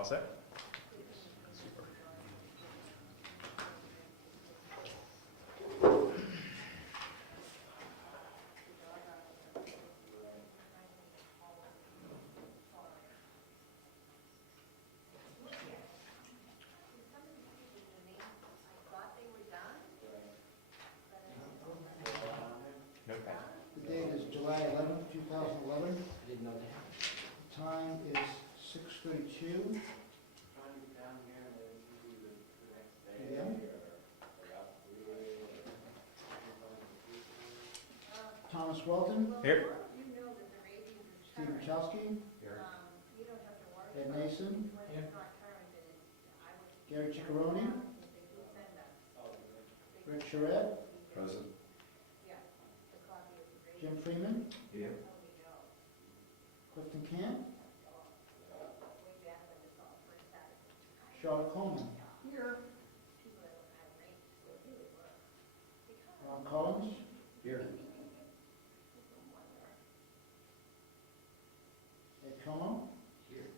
All set? Super. Okay. The date is July 11th, 2011. Didn't know that. Time is 6:32 p.m. Thomas Welton, Here. Steve Michalski, Here. Ed Mason, Here. Gary Ciccarone, Rick Charette, Present. Jim Freeman, Here. Clifton Camp, Charlotte Coleman, Here. Ron Collins, Here. Ed Comeau. Here.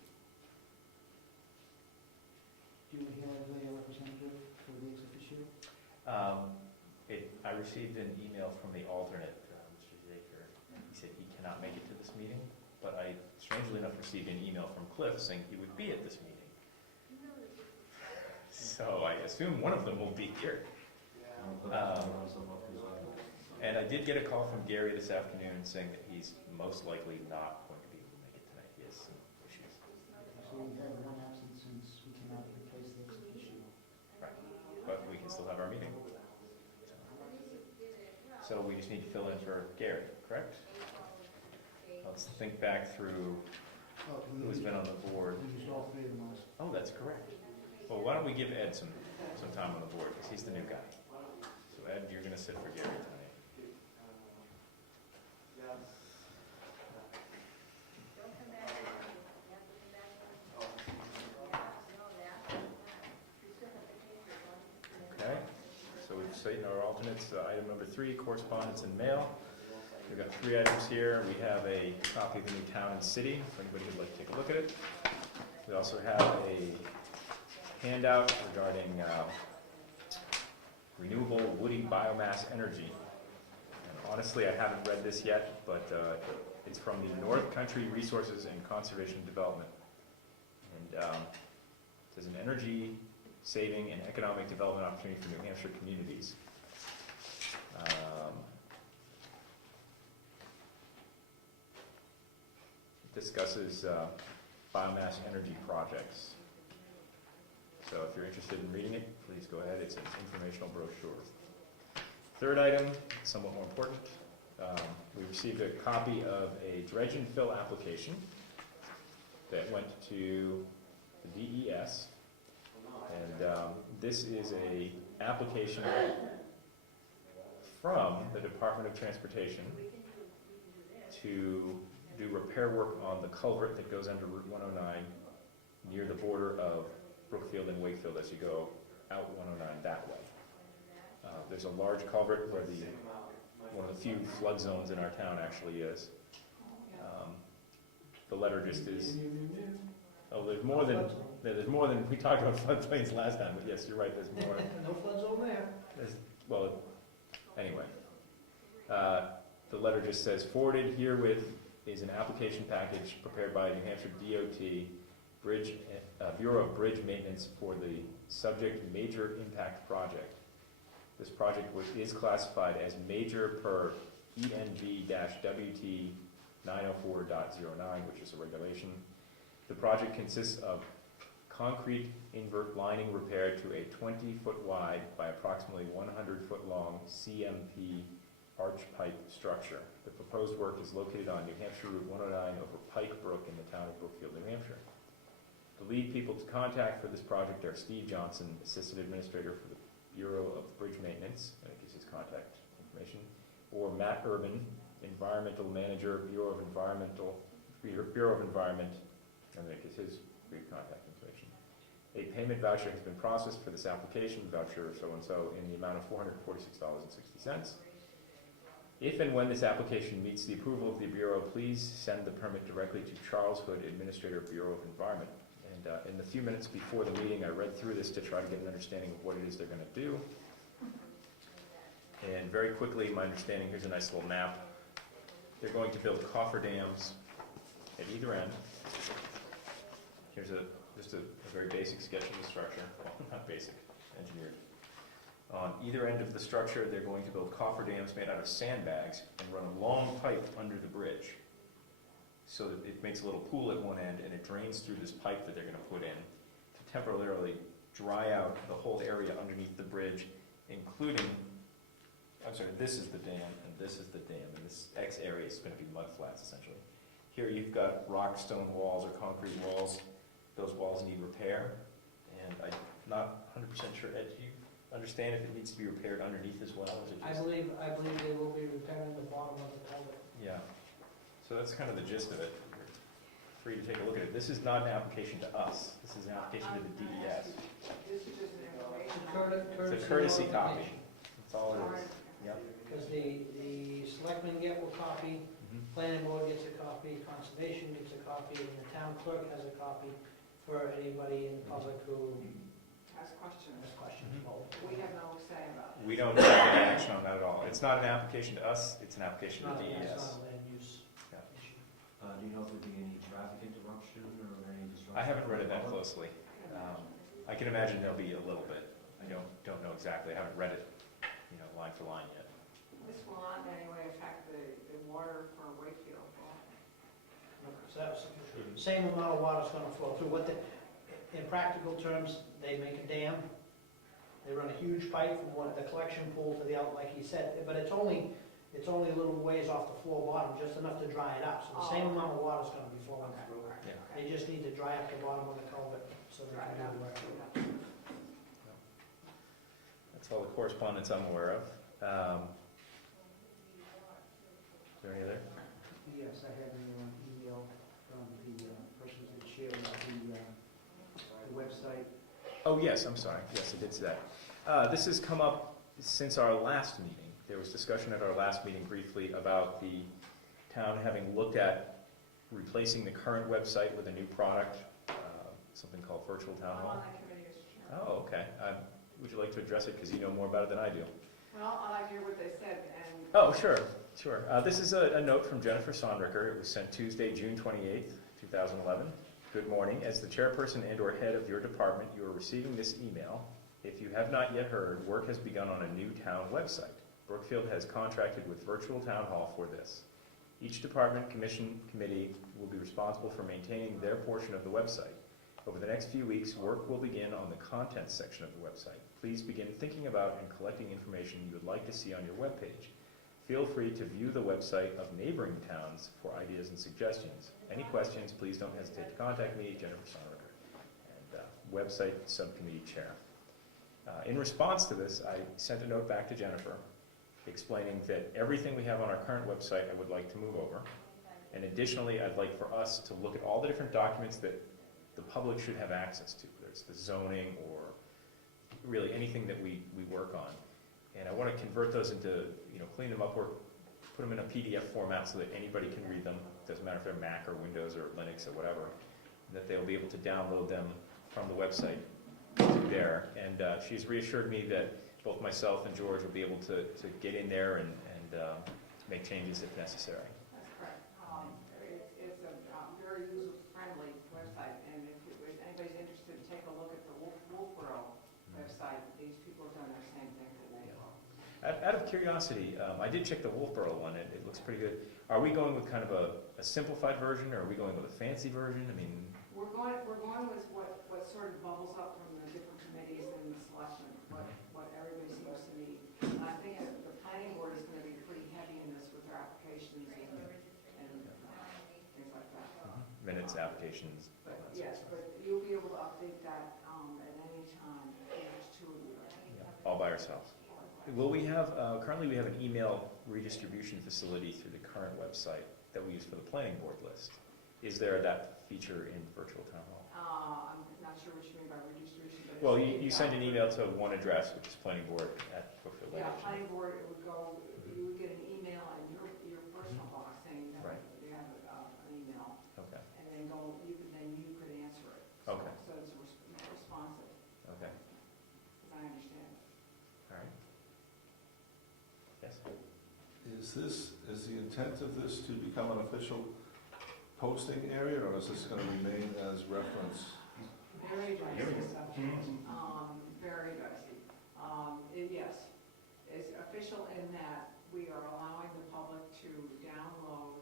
Do we have a representative for the ex officio? I received an email from the alternate, Mr. Zaker. He said he cannot make it to this meeting, but I strangely enough received an email from Cliff saying he would be at this meeting. So I assume one of them will be here. And I did get a call from Gary this afternoon saying that he's most likely not going to be able to make it tonight. He has some issues. So we have one absent since we cannot replace the ex officio. Right. But we can still have our meeting. So we just need to fill in for Gary, correct? Let's think back through Oh, we who's been on the board. used all three of them last. Oh, that's correct. Well, why don't we give Ed some time on the board, because he's the new guy. So Ed, you're gonna sit for Gary tonight. Okay, so we've stated our alternates, item number 3, correspondence and mail. We've got 3 items here. We have a copy of the new town and city, for anybody who'd like to take a look at it. We also have a handout regarding renewable woody biomass energy. And honestly, I haven't read this yet, but it's from the North Country Resources and Conservation Development. And it says an energy saving and economic development opportunity for New Hampshire communities. It discusses biomass energy projects. So if you're interested in reading it, please go ahead. It's an informational brochure. Third item, somewhat more important. We received a copy of a dredge and fill application that went to the DES. And this is a application from the Department of Transportation to do repair work on the culvert that goes under Route 109 near the border of Brookfield and Wakefield as you go out 109 that way. There's a large culvert where one of the few flood zones in our town actually is. The letter just is. Oh, there's more than we talked about floodplains last time, but yes, you're right. There's more. No flood zone there. Well, anyway, the letter just says forwarded herewith is an application package prepared by New Hampshire DOT Bureau of Bridge Maintenance for the subject major impact project. This project is classified as major per ENV-WT 904.09, which is a regulation. The project consists of concrete invert lining repair to a 20-foot wide by approximately 100-foot long CMP arch pipe structure. The proposed work is located on New Hampshire Route 109 over Pike Brook in the town of Brookfield, New Hampshire. The lead people to contact for this project are Steve Johnson, Assistant Administrator for the Bureau of Bridge Maintenance, and it gives his contact information, or Matt Urban, Environmental Manager, Bureau of Environment, and it gives his brief contact information. A payment voucher has been processed for this application, voucher so-and-so, in the amount of $446.60. If and when this application meets the approval of the Bureau, please send the permit directly to Charles Hood, Administrator, Bureau of Environment. And And in the few minutes before the meeting, I read through this to try to get an understanding of what it is they're going to do. And very quickly, my understanding, here's a nice little map. They're going to build cofferdams at either end. Here's just a very basic sketch of the structure. Well, not basic, engineered. On either end of the structure, they're going to build cofferdams made out of sandbags and run a long pipe under the bridge, so that it makes a little pool at one end and it drains through this pipe that they're going to put in to temporarily dry out the whole area underneath the bridge, including, I'm sorry, this is the dam and this is the dam, and this X area is going to be mud flats essentially. Here you've got rock, stone walls or concrete walls. Those walls need repair, and I'm not 100% sure, Ed, do you understand if it needs to be repaired underneath as well? Or is it I just... believe they will be repairing the bottom of the culvert. Yeah, so that's kind of the gist of it. You're free to take a look at it. This is not an application to us. This is an application to the DES. This is just an information. It's a courtesy copy. That's all it is. Yep. Because the selectmen get a copy, planning board gets a copy, conservation gets a copy, and the town clerk has a copy for anybody in the public who Ask questions. has questions. We have no say about it. We don't take any action on that at all. It's not an application to us, it's an application to the It's DES. not a land use Yeah. issue. Do you know if there'd be any traffic interruption or any disruption? I haven't read it that closely. I can imagine there'll be a little bit. I don't know exactly. I haven't read it, line for line yet. This will not in any way affect the water for Wakefield. So that's the same amount of water's gonna flow through. In practical terms, they make a dam, they run a huge pipe from the collection pool to the outlet, like he said, but it's only a little ways off the floor bottom, just enough to dry it up. So the same amount of water's gonna be flowing through. Yeah. They just need to dry up the bottom of the culvert so they can do the work. That's all the correspondence I'm aware of. Is there any other? Yes, I have an email from the person that shared the website. Oh, yes, I'm sorry. Yes, I did see that. This has come up since our last meeting. There was discussion at our last meeting briefly about the town having looked at replacing the current website with a new product, something called Virtual Town I'm Hall. on that committee, Mr. Chairman. Oh, okay. Would you like to address it, because you know more about it than I do? Well, I like to hear what they said, and Oh, sure. This is a note from Jennifer Sondricker. It was sent Tuesday, June 28th, 2011. Good morning. As the chairperson and/or head of your department, you are receiving this email. If you have not yet heard, work has begun on a new town website. Brookfield has contracted with Virtual Town Hall for this. Each department, commission, committee will be responsible for maintaining their portion of the website. Over the next few weeks, work will begin on the contents section of the website. Please begin thinking about and collecting information you would like to see on your webpage. Feel free to view the website of neighboring towns for ideas and suggestions. Any questions, please don't hesitate to contact me, Jennifer Sonriger, and website subcommittee chair. In response to this, I sent a note back to Jennifer explaining that everything we have on our current website I would like to move over. And additionally, I'd like for us to look at all the different documents that the public should have access to, whether it's the zoning or really anything that we work on. And I want to convert those into, clean them up or put them in a PDF format so that anybody can read them. Doesn't matter if they're Mac or Windows or Linux or whatever, and that they'll be able to download them from the website there. And she's reassured me that both myself and George will be able to get in there and make changes if necessary. that's correct. It's a very user-friendly website, and if anybody's interested, take a look at the Wolfboro website. These people have done the same thing for Wolfboro. Out of curiosity, I did check the Wolfboro one. It looks pretty good. Are we going with kind of a simplified version, or are we going with a fancy version? I mean, We're going with what sort of bubbles up from the different committees and the selection, what everybody seems to need. And I think that the planning board is gonna be pretty heavy in this with their applications and things like that. minutes, applications. But yes, but you'll be able to update that at any time. There's two of you. All by ourselves. Will we have, currently we have an email redistribution facility through the current website that we use for the planning board list. Is there that feature in Virtual Town Hall? I'm not sure what you mean by redistribution, but. Well, you send an email to one address, which is planningboard@brookfield. Yeah, planning board, it would go, you would get an email in your personal box saying that Right. you have an email, Okay, and then you could answer it. okay. is the intent of this to become an official posting area, or is this gonna remain as reference? Very dicey subject, very dicey. Yes, it's official in that we are allowing the public to download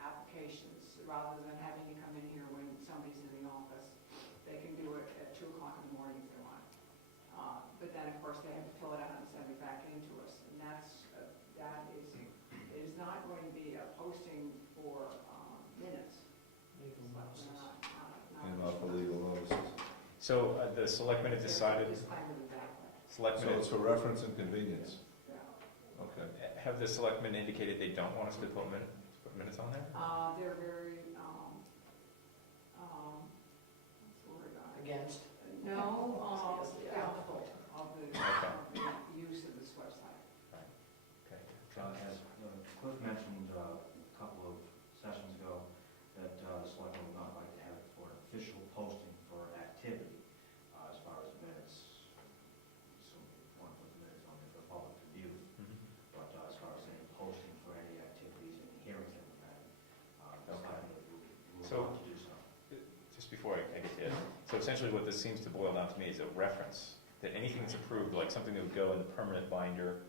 applications rather than having you come in here when somebody's in the office. They can do it at 2 o'clock in the morning if they want. But then, of course, they have to fill it out and send it back into us. And it is not going to be a posting for minutes. And not for legal notices? So the selectmen have decided, So selectmen, it's for reference and convenience? Okay. have the selectmen indicated they don't want us to put minutes on there? They're very, what's the word? Against? No, doubtful of the use of this website. Okay. As Cliff mentioned a couple of sessions ago, that the selectmen would not like to have it for an official posting for an activity, as far as minutes. So we want to put the minutes on there for public to view, Mhm. but as far as any posting for any activities and hearings that we've had, decided that we So- want to do so. Just before I get to it, so essentially what this seems to boil down to me is a reference, that anything that's approved, like something that would go in the permanent binder,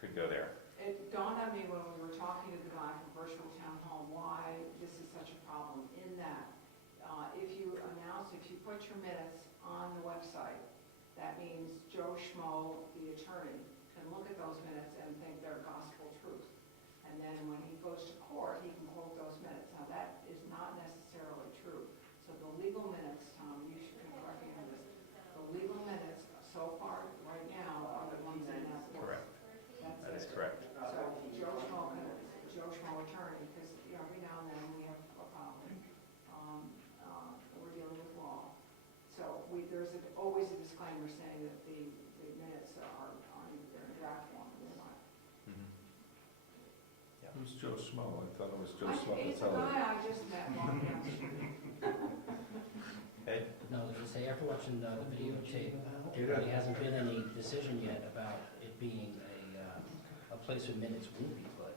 could go there. It dawned on me when we were talking to the guy from Virtual Town Hall why this is such a problem, in that if you put your minutes on the website, that means Joe Schmo, the attorney, can look at those minutes and think they're gospel truth. And then when he goes to court, he can quote those minutes. Now, that is not necessarily true. So the legal minutes, Tom, you should correct me on this, the legal minutes so far, right now, are the ones in that book. Correct. That's That it. is correct. So Joe Schmo attorney, because every now and then we have a problem. We're dealing with law. So there's always a disclaimer saying that the minutes are on their draft form, and they're not. Mhm. Who's Joe Schmo? I thought it was Joe It's a Schmo. guy I just met walking down the street. Ed? No, as I say, after watching the videotape, there really hasn't been any decision yet about it being a place where minutes will be put.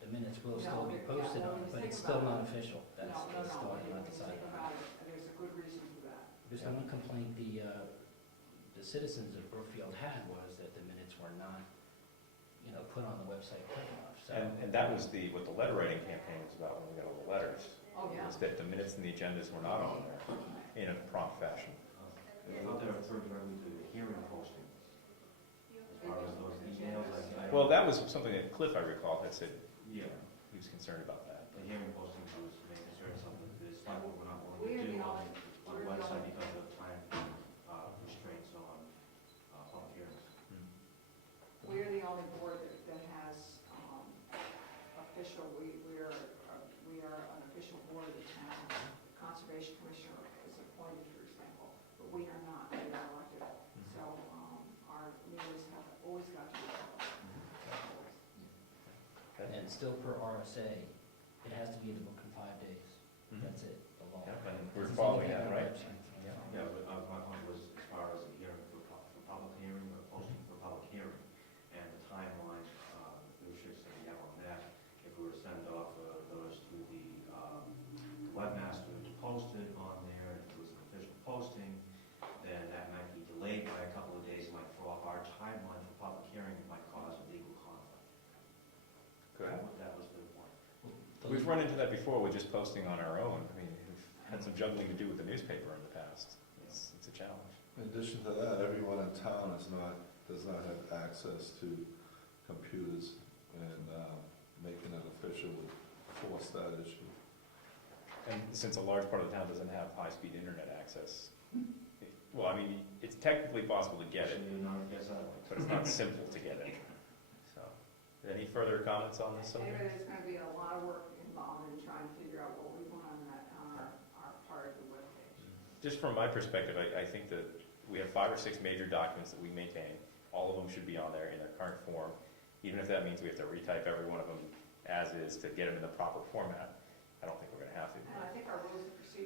The minutes will still be posted on it, but it's still not official. That's No, still when you not think decided. about it, there's a good reason for that. Because the one complaint the citizens of Brookfield had was that the minutes were not, put on the website quick enough, so. And that was what the letter writing campaign was about when we got all the letters. Oh, yeah. Was that the minutes and the agendas were not on there in a prompt fashion. I thought they referred directly to the hearing posting, as far as those emails, like. Well, that was something that Cliff, I recall, had said Yeah, he was concerned about that. the hearing posting was making certain something that this time we're not willing We're to do the on only- the we're the website only- because of time restraints on public hearings. We're the only board that has official, we are an official board of the town. Conservation Commissioner is appointed, for example, but we are not, we are elected. So our meetings have always got to be public. And still per RSA, it has to be in the book in 5 days. Mhm. That's it, the law. Yeah, and we're Doesn't say following anything that, on the right? website. Yeah, but my point was as far as a hearing for public hearing or posting for public hearing, and the timeline, the restrictions that we have on that. If we were to send off those to the webmaster to post it on there, and if it was an official posting, then that might be delayed by a couple of days, might throw off our timeline for public hearing, it might cause a legal conflict. Good. That was the point. We've run into that before with just posting on our own. I mean, we've had some juggling to do with the newspaper in the past. It's a challenge. In addition to that, everyone in town does not have access to computers, and making it official would force that issue. And since a large part of the town doesn't have high-speed internet access, well, I mean, it's technically possible to get it, So, yes, but it's not simple to get it. So, any further comments on this subject? Anyway, there's going to be a lot of work involved in trying to figure out what we want on our part of the webpage. Just from my perspective, I think that we have 5 or 6 major documents that we maintain. All of them should be on there in their current form, even if that means we have to retype every one of them as is to get them in the proper format. I don't think we're going to have to. And I think our rules of